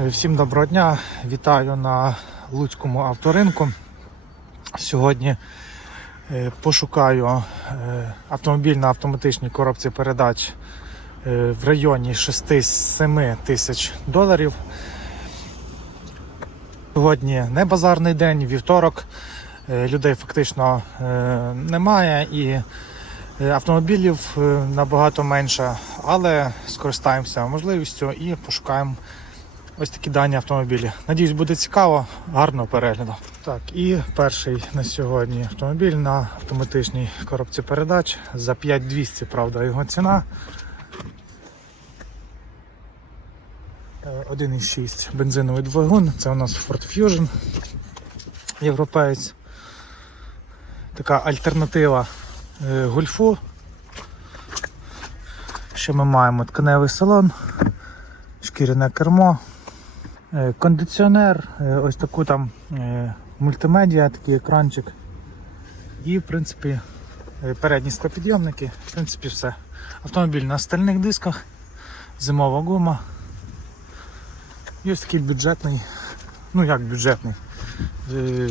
Е, Всім доброго дня! Вітаю на Луцькому авторинку. Сьогодні е, пошукаю е, автомобіль на автоматичній коробці передач в районі 6-7 тисяч доларів. Сьогодні не базарний день, вівторок. Людей фактично немає і автомобілів набагато менше, але скористаємося можливістю і пошукаємо ось такі дані автомобілі. Надіюсь, буде цікаво, гарного перегляду. Так, і перший на сьогодні автомобіль на автоматичній коробці передач за 5200, правда, його ціна. Е, 1,6 бензиновий двигун. Це у нас Ford Fusion європеєць. Така альтернатива е, гольфу. Що ми маємо? Тканевий салон, шкіряне кермо, е, кондиціонер, е, ось таку там е, мультимедіа, такий екранчик. І, в принципі, е, передні склопідйомники, в принципі, все. Автомобіль на стальних дисках, зимова гума. І ось такий бюджетний, ну як бюджетний. Е,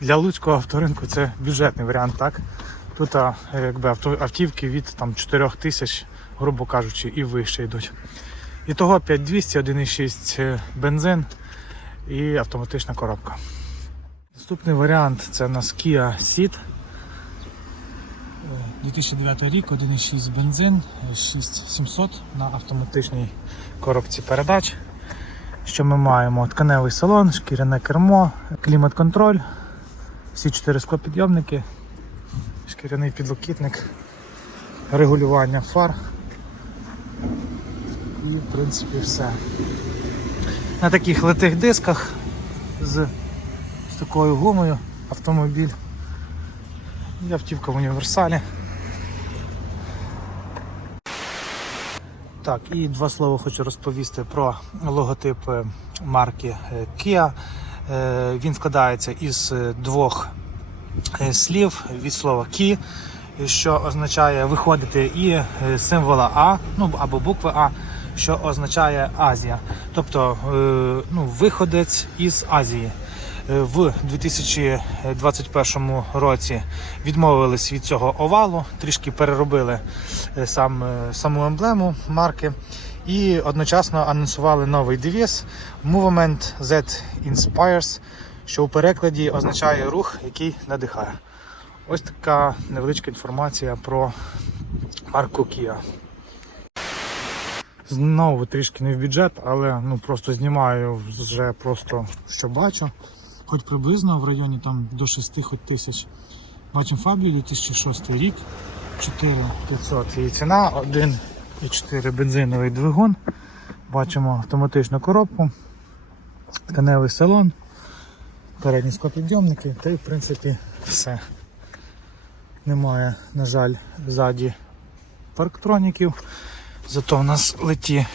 Для Луцького авторинку це бюджетний варіант, так? Тут якби автівки від там, 4 тисяч, грубо кажучи, і вище йдуть. І того 5200, 1,6 бензин і автоматична коробка. Наступний варіант це у нас Kia Ceed. Е, 2009 рік, 1,6 бензин, е, 6700 на автоматичній коробці передач. Що ми маємо? Тканевий салон, шкіряне кермо, клімат-контроль, всі чотири склопідйомники, шкіряний підлокітник, регулювання фар. Принципі все. На таких литих дисках з, з такою гумою автомобіль. І автівка в універсалі. Так, і два слова хочу розповісти про логотип марки е, Kia. Е, Він складається із е, двох слів від слова Ki, що означає виходити, і символа А, ну або букви А, що означає Азія. Тобто е, ну, виходець із Азії. Е, В 2021 році відмовились від цього овалу, трішки переробили е, сам, саму емблему марки і одночасно анонсували новий девіз Movement that Inspires, що у перекладі означає рух, який надихає. Ось така невеличка інформація про марку Kia. Знову трішки не в бюджет, але ну просто знімаю вже просто що бачу. Хоч приблизно в районі там до 6 хоч тисяч. Бачимо Фабію 2006 рік, 4500 її ціна, 1,4 бензиновий двигун. Бачимо автоматичну коробку, тканевий салон, передні склопідйомники та й в принципі все. Немає, на жаль, ззаді парктроніків. Зато в нас леті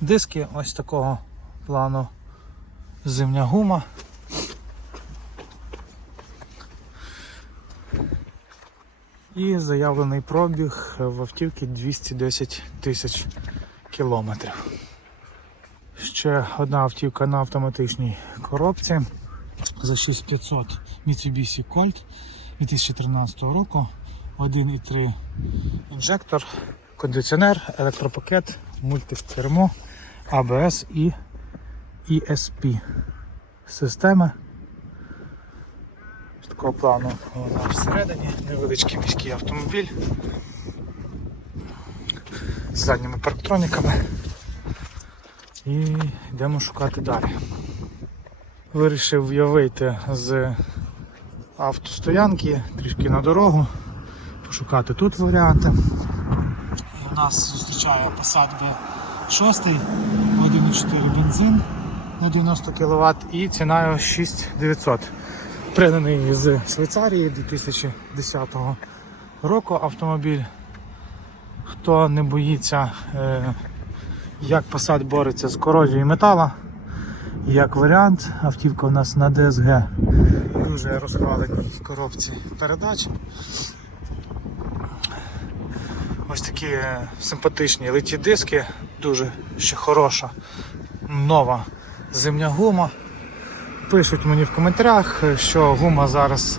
диски ось такого плану зимня гума. І заявлений пробіг в автівці 210 тисяч кілометрів. Ще одна автівка на автоматичній коробці за 6500 Mitsubishi Colt 2013 року. 1,3 інжектор, кондиціонер, електропакет, мультикермо, ABS і ESP системи. З такого плану вона всередині, невеличкий міський автомобіль з задніми парктроніками. І йдемо шукати далі. Вирішив я вийти з автостоянки трішки на дорогу, пошукати тут варіанти. Нас зустрічає Passat B6, 1,4 бензин на 90 кВт і ціною 6900. Пригнаний з Швейцарії 2010 року автомобіль. Хто не боїться, е, як Passat бореться з корозією метала, як варіант, автівка у нас на DSG дуже розхваленій коробці передач. Ось такі е, симпатичні литі диски, дуже ще хороша, нова зимня гума. Пишуть мені в коментарях, що гума зараз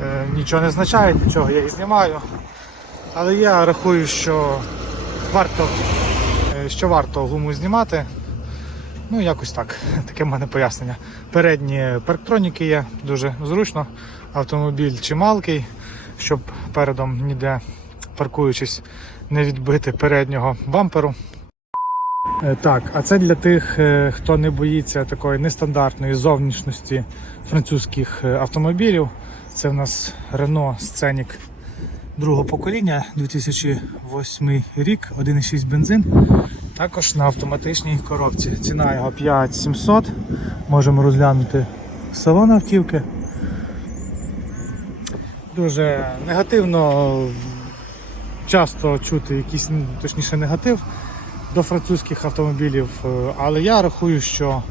е, нічого не означає, нічого я її знімаю. Але я рахую, що варто, е, що варто гуму знімати. Ну, якось так. Таке в мене пояснення. Передні парктроніки є, дуже зручно. Автомобіль чималкий, щоб передом ніде паркуючись не відбити переднього бамперу. Е, Так, а це для тих, е, хто не боїться такої нестандартної зовнішності французьких е, автомобілів. Це в нас Renault Scenic другого покоління, 2008 рік, 1,6 бензин. Також на автоматичній коробці. Ціна його 5700. Можемо розглянути салон автівки. Дуже негативно часто чути якийсь, ну, точніше, негатив до французьких автомобілів, е, але я рахую, що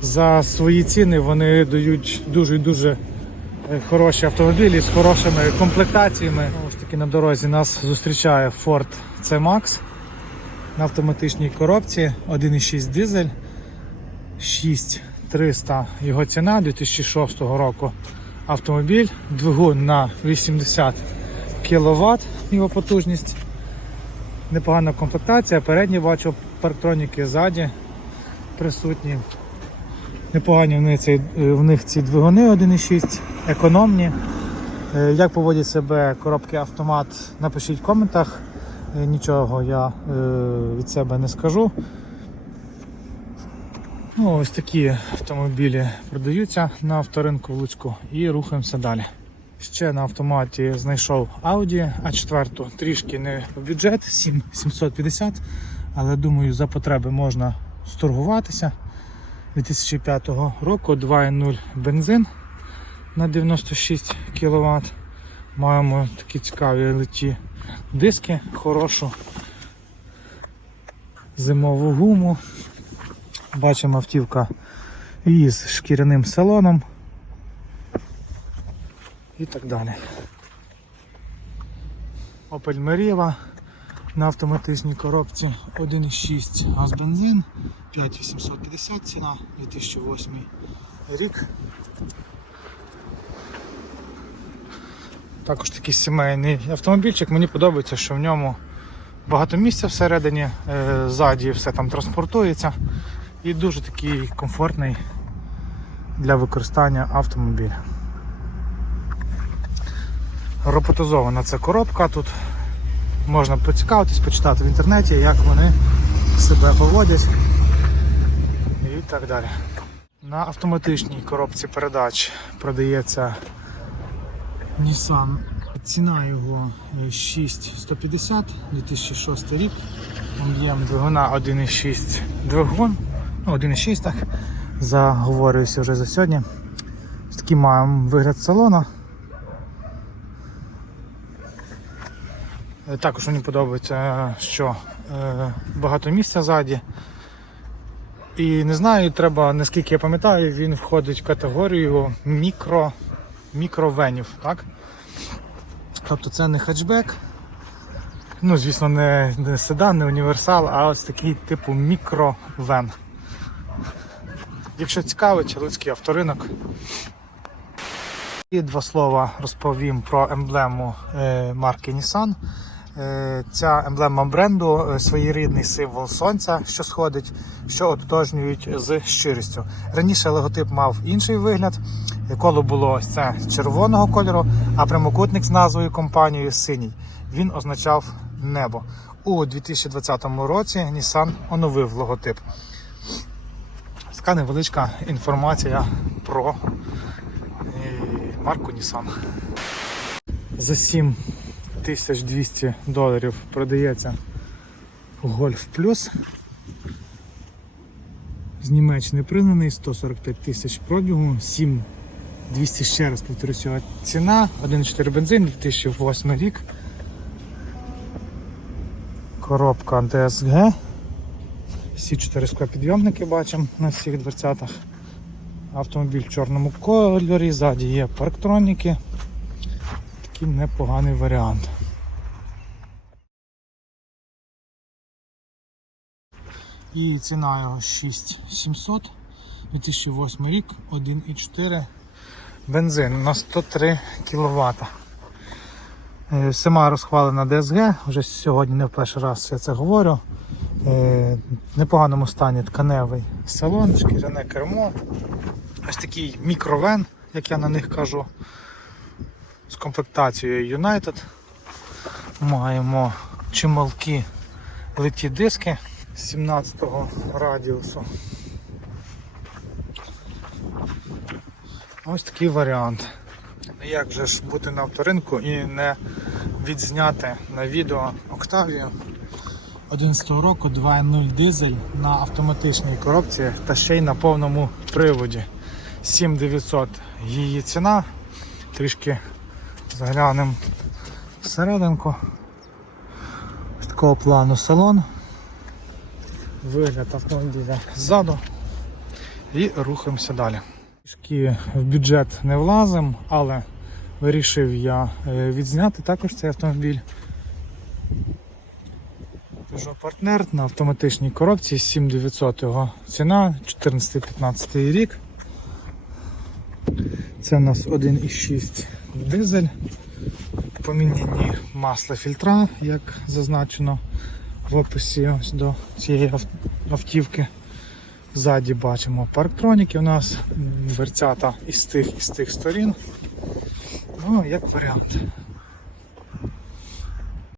за свої ціни вони дають дуже дуже е, хороші автомобілі з хорошими комплектаціями. Знову таки на дорозі нас зустрічає Ford C-Max на автоматичній коробці 1,6 дизель 6300 його ціна 2006 року автомобіль, двигун на 80 кВт його потужність. Непогана комплектація, передні бачу парктроніки ззаді присутні. Непогані в них, ці, в них ці двигуни 1,6, економні. Е, Як поводять себе коробки автомат, напишіть в коментах. Е, Нічого я е, від себе не скажу. Ну, ось такі автомобілі продаються на авторинку в Луцьку і рухаємося далі. Ще на автоматі знайшов Audi A4, трішки не в бюджет, 7750, але думаю, за потреби можна сторгуватися. 2005 року 2.0 бензин на 96 кВт. Маємо такі цікаві литі диски, хорошу зимову гуму. Бачимо автівка із шкіряним салоном і так далі. Opel Meriva на автоматичній коробці 1,6 газ бензин, 5850 ціна, 2008 рік. Також такий сімейний автомобільчик. Мені подобається, що в ньому багато місця всередині, е, ззаді все там транспортується і дуже такий комфортний для використання автомобіль. Роботизована ця коробка, тут можна поцікавитись, почитати в інтернеті, як вони себе поводять і так далі. На автоматичній коробці передач продається Nissan. Ціна його 6150 2006 рік. Об'єм двигуна 1,6 двигун. Ну, 1,6 так. Заговорююся вже за сьогодні. Такий маємо вигляд салона. Також мені подобається, що е, багато місця ззаді. І не знаю, треба, наскільки я пам'ятаю, він входить в категорію мікро, мікровенів. Так? Тобто це не хетчбек, ну, звісно, не, не седан, не універсал, а ось такий типу мікровен. Якщо цікавить, Луцький авторинок. І два слова розповім про емблему е, марки Nissan. Е, Ця емблема бренду е, своєрідний символ сонця, що сходить, що ототожнюють з щирістю. Раніше логотип мав інший вигляд. Коло було ось це червоного кольору, а прямокутник з назвою компанії синій. Він означав небо. У 2020 році Nissan оновив логотип. Така невеличка інформація про е, марку Nissan. За 7200 доларів продається Golf Plus. З Німеччини пригнаний, 145 тисяч пробігу, 7200 ще раз повторюся, ціна, 1.4 бензин, 2008 рік. Коробка DSG. Всі 4 склопідйомники бачимо на всіх дверцятах. Автомобіль в чорному кольорі, ззаді є парктроніки. Такий непоганий варіант. І ціна його 6700 2008 рік, 1,4 бензин на 103 кВт. Сама розхвалена DSG, вже сьогодні не в перший раз я це говорю. Е, В непоганому стані тканевий салон, шкіряне кермо. Ось такий мікровен, як я на них кажу, з комплектацією United. Маємо чималкі литі диски 17-го радіусу. Ось такий варіант. Як же ж бути на авторинку і не відзняти на відео Octavia 11 року 2.0 дизель на автоматичній коробці та ще й на повному приводі. 7900 її ціна. Трішки заглянемо всерединку. Ось такого плану салон. Вигляд автомобіля ззаду. І рухаємося далі. Трішки в бюджет не влазимо, але вирішив я е, відзняти також цей автомобіль. Peugeot партнер на автоматичній коробці 7900 його ціна, 14-15 рік. Це у нас 1,6 дизель. Поміняні масла фільтра, як зазначено в описі ось до цієї автівки. Ззаді бачимо парктроніки у нас, дверцята із тих із тих сторін. Ну, як варіант.